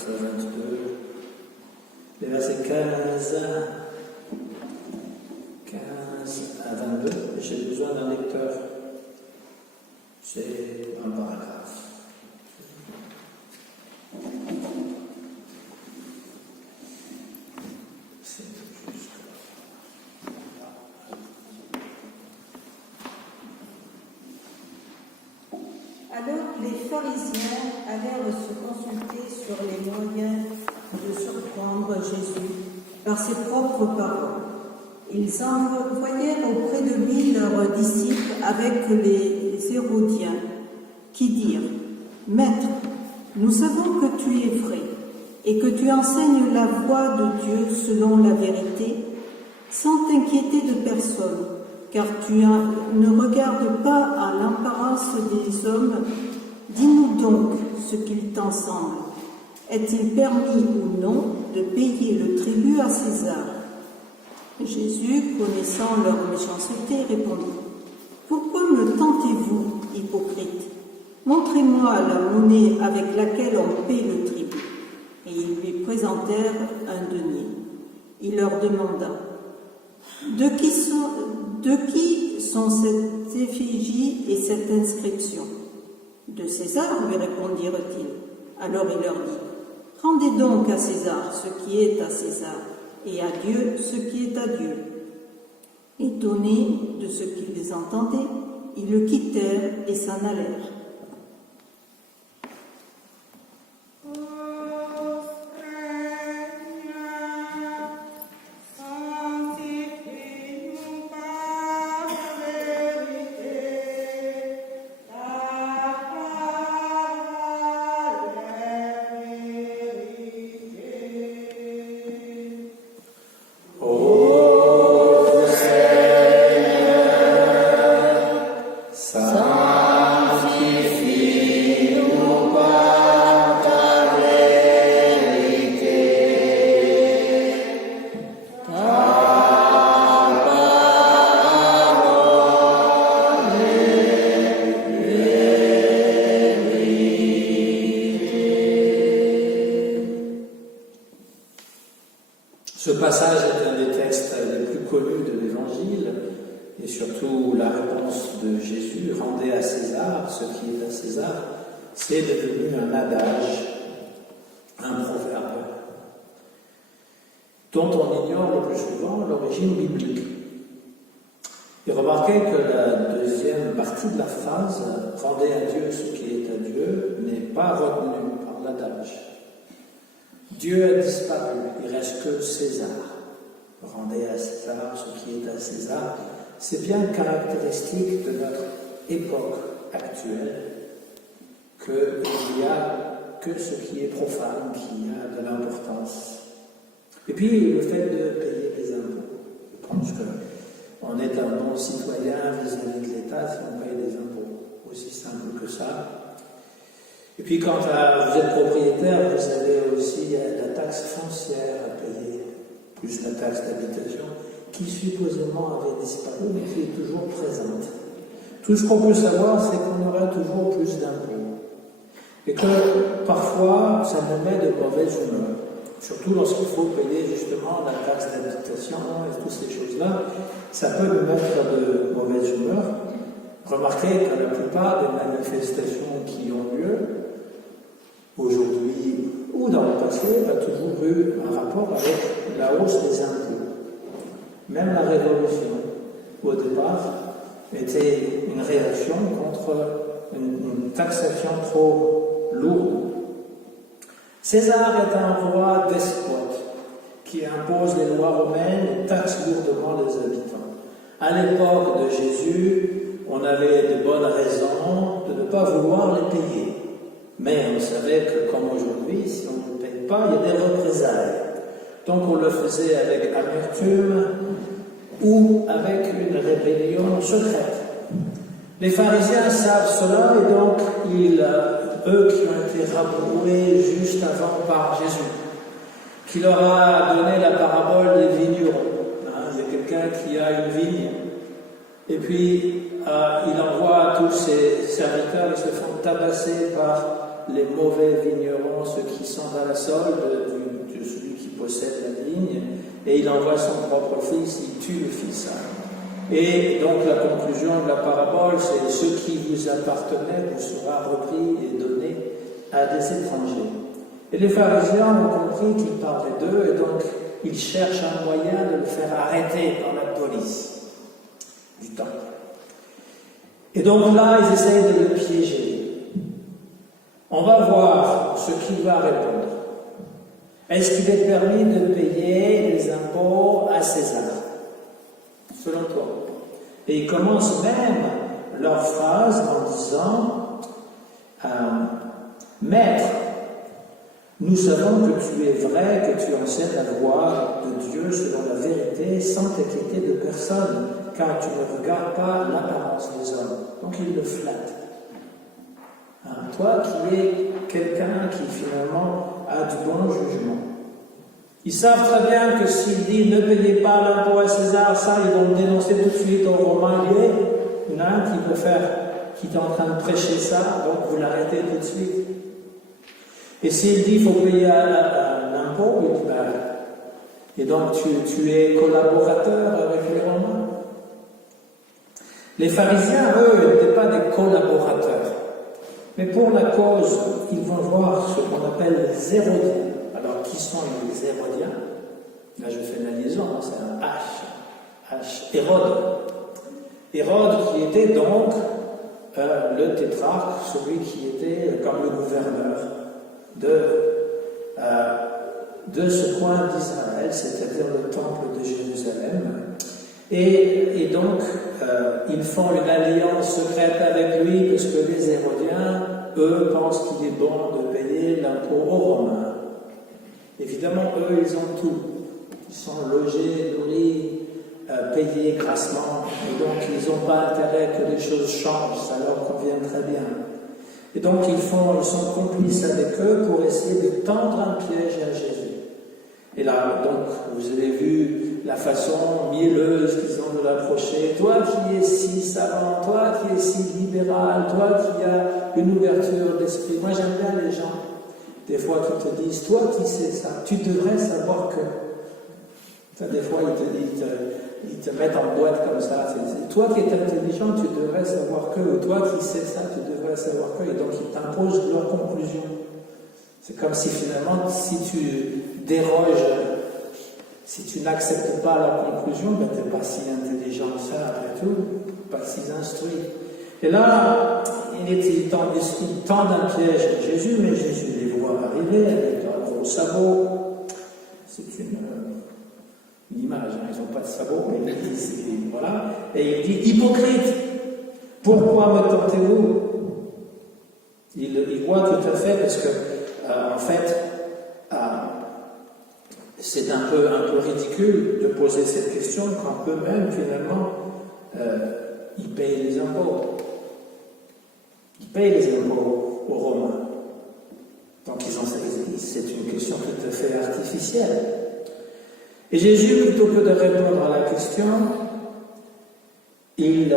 chapitre 22, les versets 15 à 22. J'ai besoin d'un lecteur. C'est un paragraphe. C'est juste. Alors les pharisiens allèrent se consulter sur les moyens de surprendre Jésus par ses propres paroles. Ils envoyèrent auprès de lui leurs disciples avec les Hérodiens, qui dirent : « Maître, nous savons que tu es vrai et que tu enseignes la voie de Dieu selon la vérité, sans t'inquiéter de personne, car tu ne regardes pas à l'apparence des hommes. Dis-nous donc ce qu'il t'en semble. Est-il permis ou non de payer le tribut à César ? » Jésus, connaissant leur méchanceté, répondit : « Pourquoi me tentez-vous, hypocrite ? Montrez-moi la monnaie avec laquelle on paie le tribut. » Et ils lui présentèrent un denier. Il leur demanda : « De qui sont cette effigie et cette inscription ? » « De César, lui répondirent-ils. Alors il leur dit : « Rendez donc à César ce qui est à César, et à Dieu ce qui est à Dieu. » Étonnés de ce qu'ils entendaient, ils le quittèrent et s'en allèrent. Ce passage est un des textes les plus connus de l'Évangile, et surtout la réponse de Jésus, « Rendez à César ce qui est à César », c'est devenu un adage, un proverbe, dont on ignore le plus souvent l'origine biblique. Et remarquez que la deuxième partie de la phrase, « Rendez à Dieu ce qui est à Dieu », n'est pas retenue par l'adage. Dieu a disparu, il ne reste que César. Rendez à César ce qui est à César. C'est bien caractéristique de notre époque actuelle qu'il n'y a que ce qui est profane qui a de l'importance. Et puis le fait de payer des impôts. Je pense qu'on est un bon citoyen vis-à-vis de l'État si on paye des impôts. Aussi simple que ça. Et puis quand vous êtes propriétaire, vous avez aussi la taxe foncière à payer, plus la taxe d'habitation, qui supposément avait disparu, mais qui est toujours présente. Tout ce qu'on peut savoir, c'est qu'on aura toujours plus d'impôts. Et que parfois, ça nous met de mauvaise humeur. Surtout lorsqu'il faut payer justement la taxe d'habitation et toutes ces choses-là, ça peut nous mettre de mauvaise humeur. Remarquez que la plupart des manifestations qui ont lieu, aujourd'hui ou dans le passé, a toujours eu un rapport avec la hausse des impôts. Même la Révolution, au départ, était une réaction contre une taxation trop lourde. César est un roi despote qui impose les lois romaines et taxe lourdement les habitants. À l'époque de Jésus, on avait de bonnes raisons de ne pas vouloir les payer. Mais on savait que, comme aujourd'hui, si on ne paye pas, il y a des représailles. Donc on le faisait avec amertume ou avec une rébellion secrète. Les pharisiens savent cela et donc eux qui ont été rabroués juste avant par Jésus, qui leur a donné la parabole des vignerons. Il y a quelqu'un qui a une vigne et puis il envoie tous ses serviteurs, ils se font tabasser par les mauvais vignerons, ceux qui sont à la solde de celui qui possède la vigne, et il envoie son propre fils, il tue le fils. Et donc la conclusion de la parabole, c'est ce qui vous appartenait vous sera repris et donné à des étrangers. Et les pharisiens ont compris qu'il parlait d'eux, et donc ils cherchent un moyen de le faire arrêter par la police du temple. Et donc là, ils essayent de le piéger. On va voir ce qu'il va répondre. Est-ce qu'il est permis de payer les impôts à César, selon toi? Et ils commencent même leur phrase en disant Maître, nous savons que tu es vrai, que tu enseignes la loi de Dieu selon la vérité, sans t'inquiéter de personne, car tu ne regardes pas l'apparence des hommes. Donc il le flatte. Toi qui es quelqu'un qui finalement a du bon jugement. Ils savent très bien que s'il dit ne payez pas l'impôt à César, ça ils vont le dénoncer tout de suite aux Romains. Il y en a un qui est en train de prêcher ça, donc vous l'arrêtez tout de suite. Et s'il dit qu'il faut payer l'impôt, il dit et donc tu es collaborateur avec les Romains. Les pharisiens, eux, n'étaient pas des collaborateurs. Mais pour la cause, ils vont voir ce qu'on appelle les Hérodiens. Alors, qui sont les Hérodiens? Là, je fais la liaison, c'est un H. Hérode. Hérode qui était donc le tétrarque, celui qui était comme le gouverneur de ce coin d'Israël, c'est-à-dire le temple de Jérusalem. Et donc, ils font une alliance secrète avec lui, parce que les Hérodiens, eux, pensent qu'il est bon de payer l'impôt aux Romains. Évidemment, eux, ils ont tout. Ils sont logés, nourris, payés grassement, et donc ils n'ont pas intérêt que les choses changent, ça leur convient très bien. Et donc, ils sont complices avec eux pour essayer de tendre un piège à Jésus. Et là, donc, vous avez vu la façon mielleuse qu'ils ont de l'approcher. Toi qui es si savant, toi qui es si libéral, toi qui as une ouverture d'esprit. Moi, j'aime bien les gens, des fois, qui te disent, toi qui sais ça, tu devrais savoir que. Des fois, ils te mettent en boîte comme ça. Toi qui es intelligent, tu devrais savoir que. Ou toi qui sais ça, tu devrais savoir que. Et donc, ils t'imposent leur conclusion. C'est comme si finalement, si tu déroges, si tu n'acceptes pas leur conclusion, ben, tu n'es pas si intelligent que ça, après tout, pas si instruit. Et là, ils tendent un piège à Jésus, mais Jésus les voit arriver avec un gros sabot. C'est une image, ils n'ont pas de sabot, mais voilà. Et il dit, hypocrite, pourquoi me tentez-vous? Il voit tout à fait, parce que, en fait, c'est un peu ridicule de poser cette question quand eux-mêmes, finalement, ils payent les impôts. Ils payent les impôts aux Romains. Donc, c'est une question tout à fait artificielle. Et Jésus, plutôt que de répondre à la question, il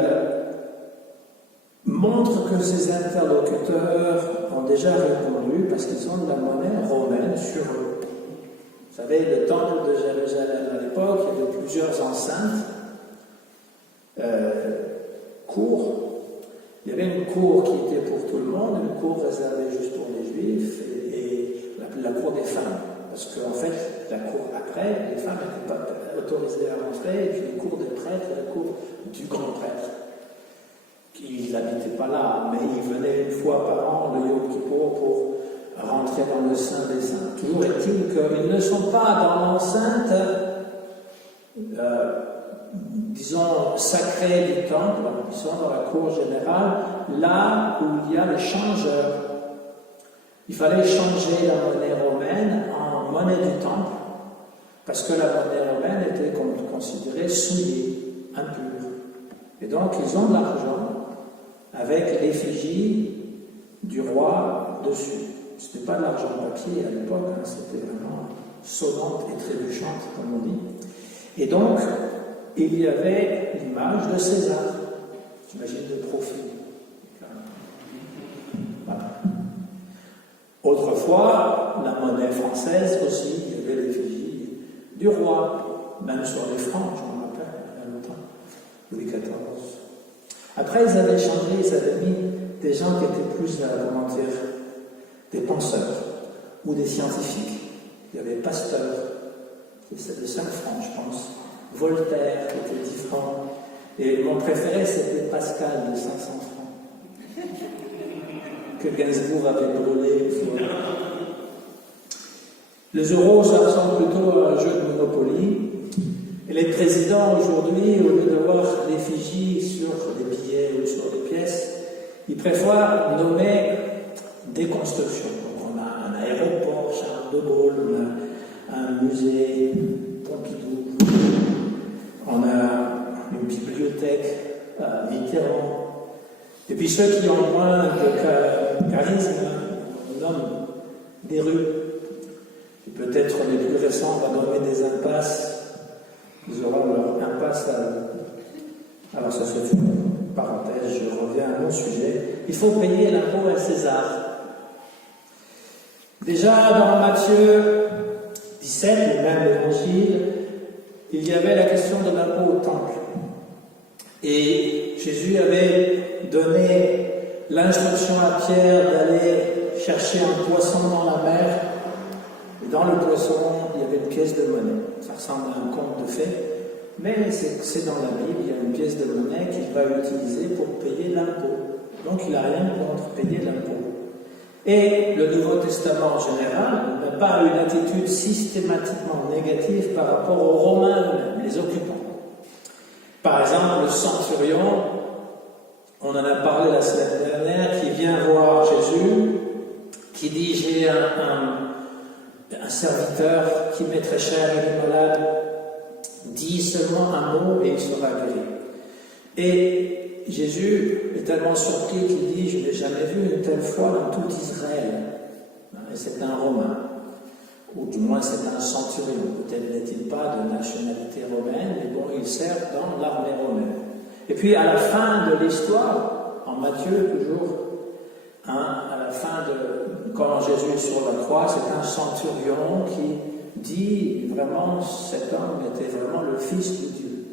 montre que ses interlocuteurs ont déjà répondu parce qu'ils ont de la monnaie romaine sur eux. Vous savez, le temple de Jérusalem à l'époque, il y avait plusieurs enceintes, cours. Il y avait une cour qui était pour tout le monde, une cour réservée juste pour les Juifs, et la cour des femmes. Parce qu'en fait, la cour après, les femmes n'étaient pas autorisées à rentrer, et puis la cour des prêtres, la cour du grand prêtre. Ils n'habitaient pas là, mais ils venaient une fois par an, le Yom Kippour, pour rentrer dans le Saint des Saints. Toujours est-il qu'ils ne sont pas dans l'enceinte, disons, sacrée du temple, ils sont dans la cour générale, là où il y a les changeurs. Il fallait changer la monnaie romaine en monnaie du temple, parce que la monnaie romaine était considérée souillée, impure. Et donc, ils ont de l'argent avec l'effigie du roi dessus. Ce n'était pas de l'argent papier à l'époque, c'était vraiment sonnante et trébuchante, comme on dit. Et donc, il y avait l'image de César. J'imagine de profil. Voilà. française aussi, il y avait l'effigie du roi, même sur les francs, je me rappelle, il y a longtemps, Louis XIV. Après, ils avaient changé, ils avaient mis des gens qui étaient plus, comment dire, des penseurs ou des scientifiques. Il y avait Pasteur, c'était de 5 francs, je pense, Voltaire, qui était 10 francs, et mon préféré, c'était Pascal, de 500 francs, que Gainsbourg avait brûlé une fois. Les euros, ça ressemble plutôt à un jeu de Monopoly. Et les présidents aujourd'hui, au lieu d'avoir l'effigie sur des billets ou sur des pièces, ils préfèrent nommer des constructions. Donc on a un aéroport, Charles de Gaulle, on a un musée, Pompidou, on a une bibliothèque, Mitterrand. Et puis ceux qui ont moins de charisme, on nomme des rues. Et peut-être les plus récents, on va nommer des impasses. Ils auront leur impasse à eux. Alors ça c'est une parenthèse, je reviens à mon sujet. Il faut payer l'impôt à César. Déjà dans Matthieu 17, le même évangile, il y avait la question de l'impôt au temple. Et Jésus avait donné l'instruction à Pierre d'aller chercher un poisson dans la mer. Et dans le poisson, il y avait une pièce de monnaie. Ça ressemble à un conte de fées, mais c'est dans la Bible, il y a une pièce de monnaie qu'il va utiliser pour payer l'impôt. Donc il n'a rien contre payer l'impôt. Et le Nouveau Testament en général n'a pas une attitude systématiquement négative par rapport aux Romains eux-mêmes, les occupants. Par exemple, le centurion, on en a parlé la semaine dernière, qui vient voir Jésus, qui dit « J'ai un serviteur qui m'est très cher, il est malade, dis seulement un mot et il sera guéri. » Et Jésus est tellement surpris qu'il dit « Je n'ai jamais vu une telle foi dans tout Israël. » Et c'est un Romain, ou du moins c'est un centurion. Peut-être n'est-il pas de nationalité romaine, mais bon, il sert dans l'armée romaine. Et puis à la fin de l'histoire, en Matthieu toujours, à la fin de quand Jésus est sur la croix, c'est un centurion qui dit vraiment cet homme était vraiment le Fils de Dieu.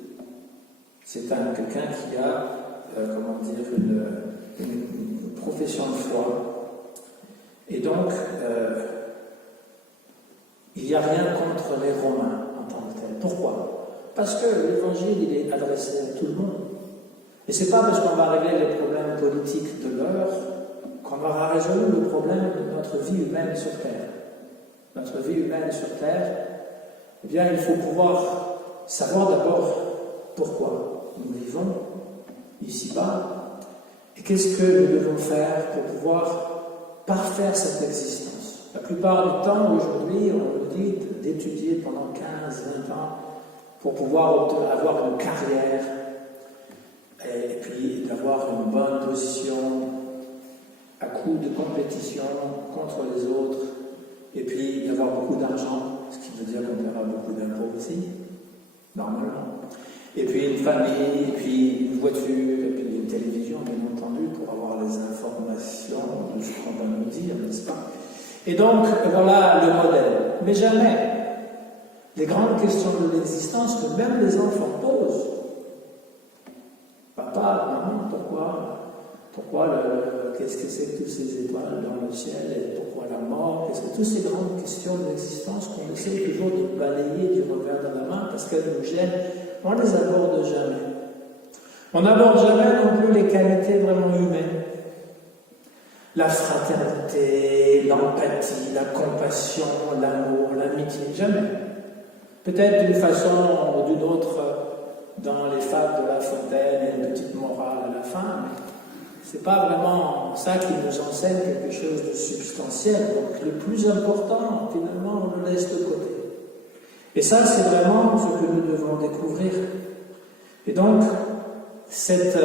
C'est quelqu'un qui a, comment dire, une profession de foi. Et donc, il n'y a rien contre les Romains en tant que tel. Pourquoi? Parce que l'évangile, il est adressé à tout le monde. Et c'est pas parce qu'on va régler les problèmes politiques de l'heure qu'on aura résolu le problème de notre vie humaine sur Terre. Notre vie humaine sur Terre, eh bien, il faut pouvoir savoir d'abord pourquoi nous vivons ici-bas et qu'est-ce que nous devons faire pour pouvoir parfaire cette existence. La plupart du temps, aujourd'hui, on nous dit d'étudier pendant 15, 20 ans pour pouvoir avoir une carrière et puis d'avoir une bonne position à coup de compétition contre les autres, et puis d'avoir beaucoup d'argent, ce qui veut dire qu'on paiera beaucoup d'impôts aussi, normalement. Et puis une famille, et puis une voiture, et puis une télévision, bien entendu, pour avoir les informations de ce qu'on va nous dire, n'est-ce pas? Et donc, voilà le modèle. Mais jamais les grandes questions de l'existence que même les enfants posent. Papa, maman, qu'est-ce que c'est que toutes ces étoiles dans le ciel, et pourquoi la mort, qu'est-ce que toutes ces grandes questions de l'existence qu'on essaie toujours de balayer du revers de la main parce qu'elles nous gênent, on ne les aborde jamais. On n'aborde jamais non plus les qualités vraiment humaines. La fraternité, l'empathie, la compassion, l'amour, l'amitié, jamais. Peut-être d'une façon ou d'une autre dans les fables de La Fontaine et une petite morale à la fin, mais c'est pas vraiment ça qui nous enseigne quelque chose de substantiel. Donc le plus important, finalement, on le laisse de côté. Et ça, c'est vraiment ce que nous devons découvrir. Et donc, cette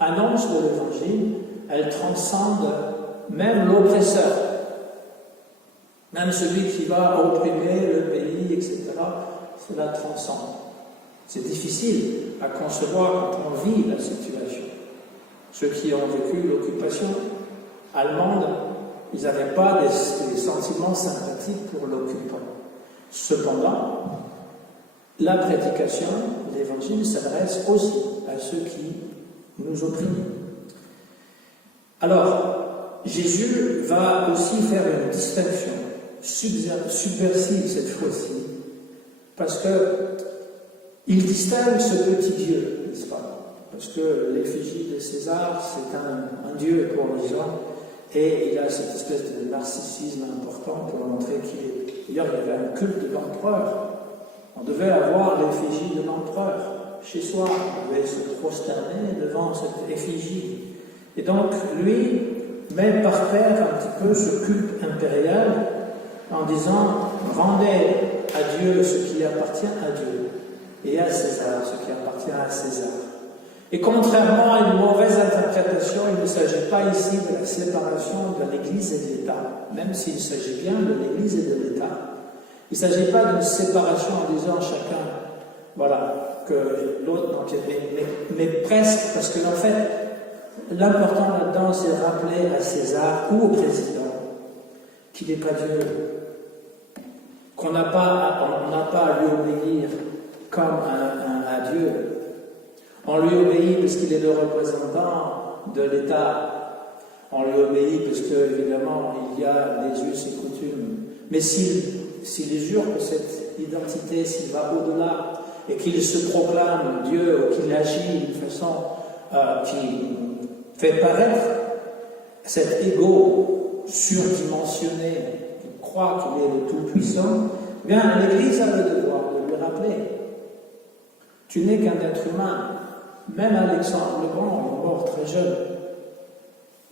annonce de l'Évangile, elle transcende même l'oppresseur, même celui qui va opprimer le pays, etc. Cela transcende. C'est difficile à concevoir quand on vit la situation. Ceux qui ont vécu l'occupation allemande Ils n'avaient pas des sentiments sympathiques pour l'occupant. Cependant, la prédication, l'évangile s'adresse aussi à ceux qui nous oppriment. Alors, Jésus va aussi faire une distinction subversive cette fois-ci, parce qu'il distingue ce petit Dieu, n'est-ce pas? Parce que l'effigie de César, c'est un Dieu pour les gens, et il a cette espèce de narcissisme important pour montrer qu'il est. D'ailleurs, il y avait un culte de l'empereur. On devait avoir l'effigie de l'empereur chez soi. On devait se prosterner devant cette effigie. Et donc, lui met par terre un petit peu ce culte impérial en disant « Rendez à Dieu ce qui appartient à Dieu, et à César ce qui appartient à César. » Et contrairement à une mauvaise interprétation, il ne s'agit pas ici de la séparation de l'Église et de l'État, même s'il s'agit bien de l'Église et de l'État. Il ne s'agit pas d'une séparation en disant chacun, voilà, que l'autre, mais presque, parce que en fait, l'important là-dedans, c'est de rappeler à César ou au président qu'il n'est pas Dieu, qu'on n'a pas à lui obéir comme à Dieu. On lui obéit parce qu'il est le représentant de l'État. On lui obéit parce qu'évidemment, il y a des us et coutumes. Mais s'il usurpe cette identité, s'il va au-delà, et qu'il se proclame Dieu, ou qu'il agit d'une façon qui fait paraître cet ego surdimensionné, qui croit qu'il est le Tout-Puissant, bien, l'Église a le devoir de lui rappeler. Tu n'es qu'un être humain. Même Alexandre le Grand est mort très jeune.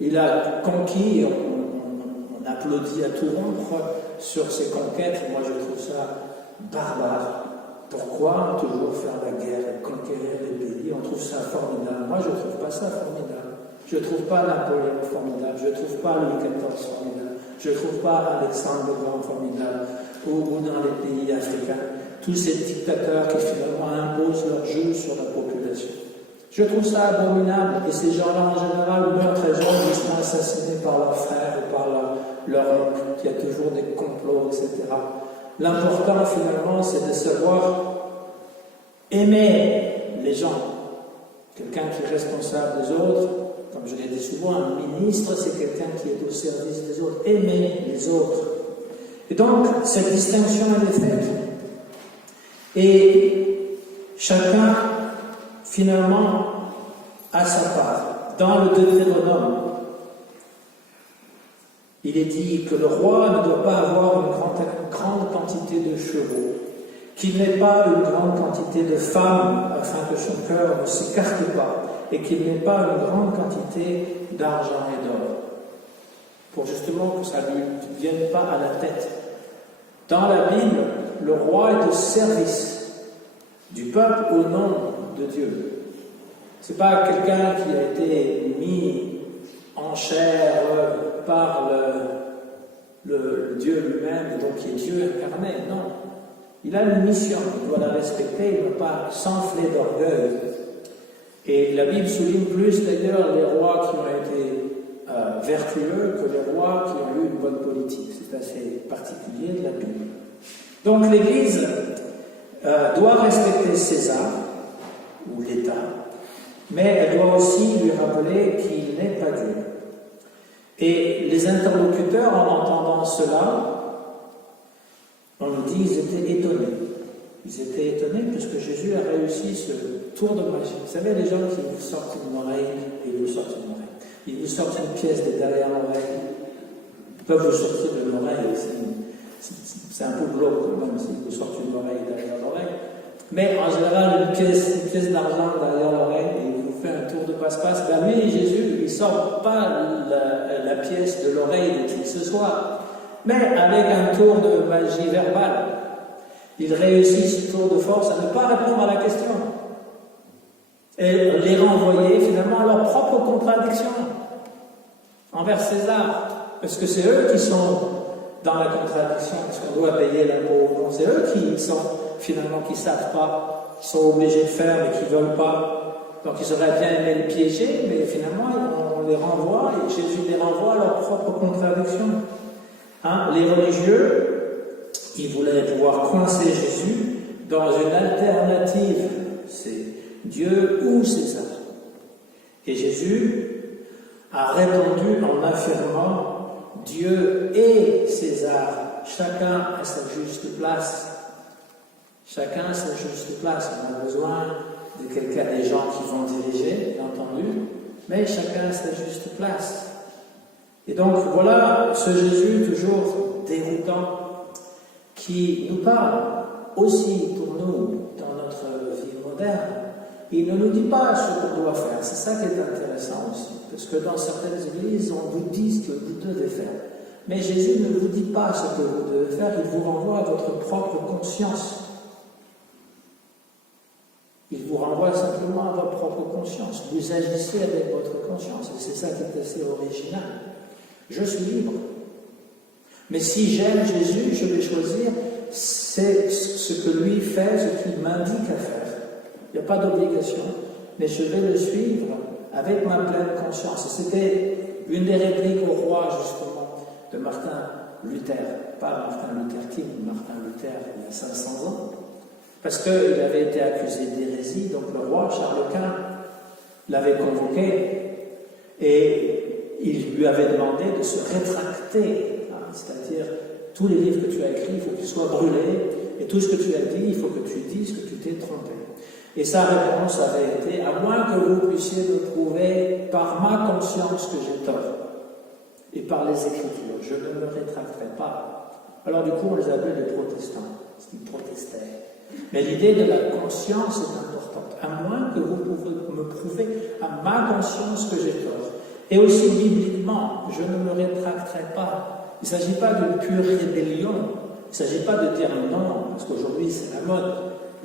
Il a conquis, on applaudit à tout rompre sur ses conquêtes. Moi, je trouve ça barbare. Pourquoi toujours faire la guerre et conquérir les pays? On trouve ça formidable. Moi, je ne trouve pas ça formidable. Je ne trouve pas Napoléon formidable. Je ne trouve pas Louis XIV formidable. Je ne trouve pas Alexandre le Grand formidable. Ou dans les pays africains. Tous ces dictateurs qui finalement imposent leur jeu sur la population. Je trouve ça abominable, et ces gens-là en général meurent très jeunes, ils sont assassinés par leurs frères ou par leur oncle, il y a toujours des complots, etc. L'important finalement, c'est de savoir aimer les gens. Quelqu'un qui est responsable des autres, comme je l'ai dit souvent, un ministre, c'est quelqu'un qui est au service des autres. Aimer les autres. Et donc, cette distinction, elle est faite. Et chacun, finalement, a sa part. Dans le Deutéronome, il est dit que le roi ne doit pas avoir une grande quantité de chevaux, qu'il n'ait pas une grande quantité de femmes, afin que son cœur ne s'écarte pas, et qu'il n'ait pas une grande quantité d'argent et d'or, pour justement que ça ne lui vienne pas à la tête. Dans la Bible, le roi est au service du peuple au nom de Dieu. Ce n'est pas quelqu'un qui a été mis en chair par le Dieu lui-même, et donc qui est Dieu incarné. Non. Il a une mission, il doit la respecter, il ne doit pas s'enfler d'orgueil. Et la Bible souligne plus d'ailleurs les rois qui ont été vertueux que les rois qui ont eu une bonne politique. C'est assez particulier de la Bible. Donc l'Église doit respecter César, ou l'État, mais elle doit aussi lui rappeler qu'il n'est pas Dieu. Et les interlocuteurs, en entendant cela, on nous dit qu'ils étaient étonnés. Ils étaient étonnés puisque Jésus a réussi ce tour de magie. Vous savez, les gens qui vous sortent une oreille, et ils vous sortent une oreille. Ils vous sortent une pièce de derrière l'oreille. Ils peuvent vous sortir de l'oreille. C'est un peu glauque quand même s'ils vous sortent une oreille derrière l'oreille. Mais en général, une pièce d'argent derrière l'oreille, et il vous fait un tour de passe-passe. Ben lui, Jésus, il ne sort pas la pièce de l'oreille de qui que ce soit, mais avec un tour de magie verbale. Il réussit ce tour de force à ne pas répondre à la question. Et les renvoyer finalement à leur propre contradiction envers César. Parce que c'est eux qui sont dans la contradiction, parce qu'on doit payer l'impôt. C'est eux qui sont finalement qui ne savent pas, qui sont obligés de faire mais qui ne veulent pas. Donc ils auraient bien aimé le piéger, mais finalement on on les renvoie et Jésus les renvoie à leur propre contradiction. Les religieux, ils voulaient pouvoir coincer Jésus dans une alternative. C'est Dieu ou César. Et Jésus a répondu en affirmant Dieu et César, chacun à sa juste place. Chacun à sa juste place. On a besoin de quelqu'un, des gens qui vont diriger, bien entendu, mais chacun à sa juste place. Et donc voilà ce Jésus toujours déroutant qui nous parle aussi pour nous dans notre vie moderne. Il ne nous dit pas ce qu'on doit faire. C'est ça qui est intéressant aussi. Parce que dans certaines églises, on vous dit ce que vous devez faire. Mais Jésus ne vous dit pas ce que vous devez faire, il vous renvoie à votre propre conscience. Il vous renvoie simplement à votre propre conscience. Vous agissez avec votre conscience. Et c'est ça qui est assez original. Je suis libre. Mais si j'aime Jésus, je vais choisir c'est ce que lui fait, ce qu'il m'indique à faire. Il n'y a pas d'obligation, mais je vais le suivre avec ma pleine conscience. Et c'était une des répliques au roi, justement, de Martin Luther. Pas Martin Luther King, Martin Luther il y a 500 ans. Parce qu'il avait été accusé d'hérésie, donc le roi Charles Quint l'avait convoqué et il lui avait demandé de se rétracter, c'est-à-dire tous les livres que tu as écrits, il faut qu'ils soient brûlés, et tout ce que tu as dit, il faut que tu dises que tu t'es trompé. Et sa réponse avait été, à moins que vous puissiez me prouver par ma conscience que j'ai tort, et par les Écritures, je ne me rétracterai pas. Alors du coup, on les appelait les protestants, parce qu'ils protestaient. Mais l'idée de la conscience est importante, à moins que vous pouvez me prouver à ma conscience que j'ai tort. Et aussi bibliquement, je ne me rétracterai pas. Il ne s'agit pas d'une pure rébellion, il ne s'agit pas de dire non, parce qu'aujourd'hui c'est la mode.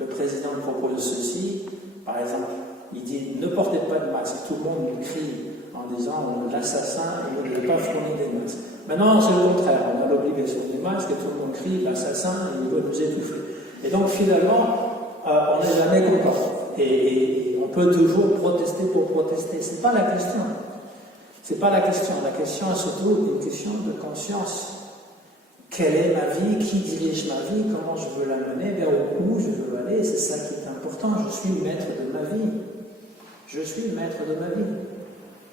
Le président propose ceci, par exemple, il dit ne portez pas de masque, tout le monde lui crie en disant l'assassin, il ne veut pas fournir des masques. Maintenant c'est le contraire, on a l'obligation des masques et tout le monde crie l'assassin, il veut nous étouffer. Et donc finalement, on n'est jamais content. Et on peut toujours protester pour protester. Ce n'est pas la question. C'est pas la question. La question est surtout une question de conscience. Quelle est ma vie? Qui dirige ma vie? Comment je veux la mener? Vers où je veux aller? C'est ça qui est important. Je suis le maître de ma vie. Je suis le maître de ma vie.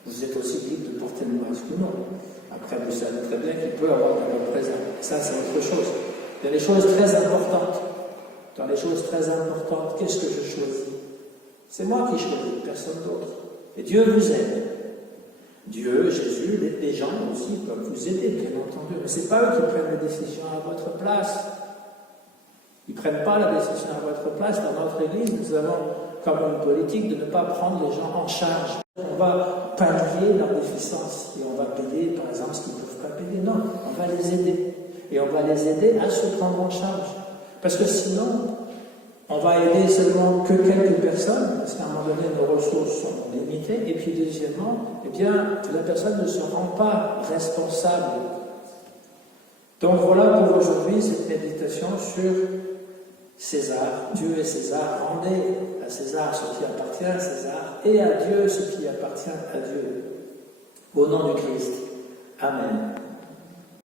Vous êtes aussi libre de porter le masque ou non. Après, vous savez très bien qu'il peut avoir de la présence. Ça, c'est autre chose. Il y a des choses très importantes. Dans les choses très importantes, qu'est-ce que je choisis? C'est moi qui choisis, personne d'autre. Et Dieu vous aide. Dieu, Jésus, les gens aussi peuvent vous aider, bien entendu. Mais ce n'est pas eux qui prennent les décisions à votre place. Ils ne prennent pas la décision à votre place. Dans notre Église, nous avons comme une politique de ne pas prendre les gens en charge. On va pallier leur déficience et on va payer, par exemple, ce qu'ils ne peuvent pas payer. Non, on va les aider. Et on va les aider à se prendre en charge. Parce que sinon, on va aider seulement que quelques personnes, parce qu'à un moment donné, nos ressources sont limitées. Et puis, deuxièmement, eh bien, la personne ne se rend pas responsable. Donc voilà pour aujourd'hui cette méditation sur César. Dieu et César, rendez à César ce qui appartient à César et à Dieu ce qui appartient à Dieu. Au nom du Christ. Amen.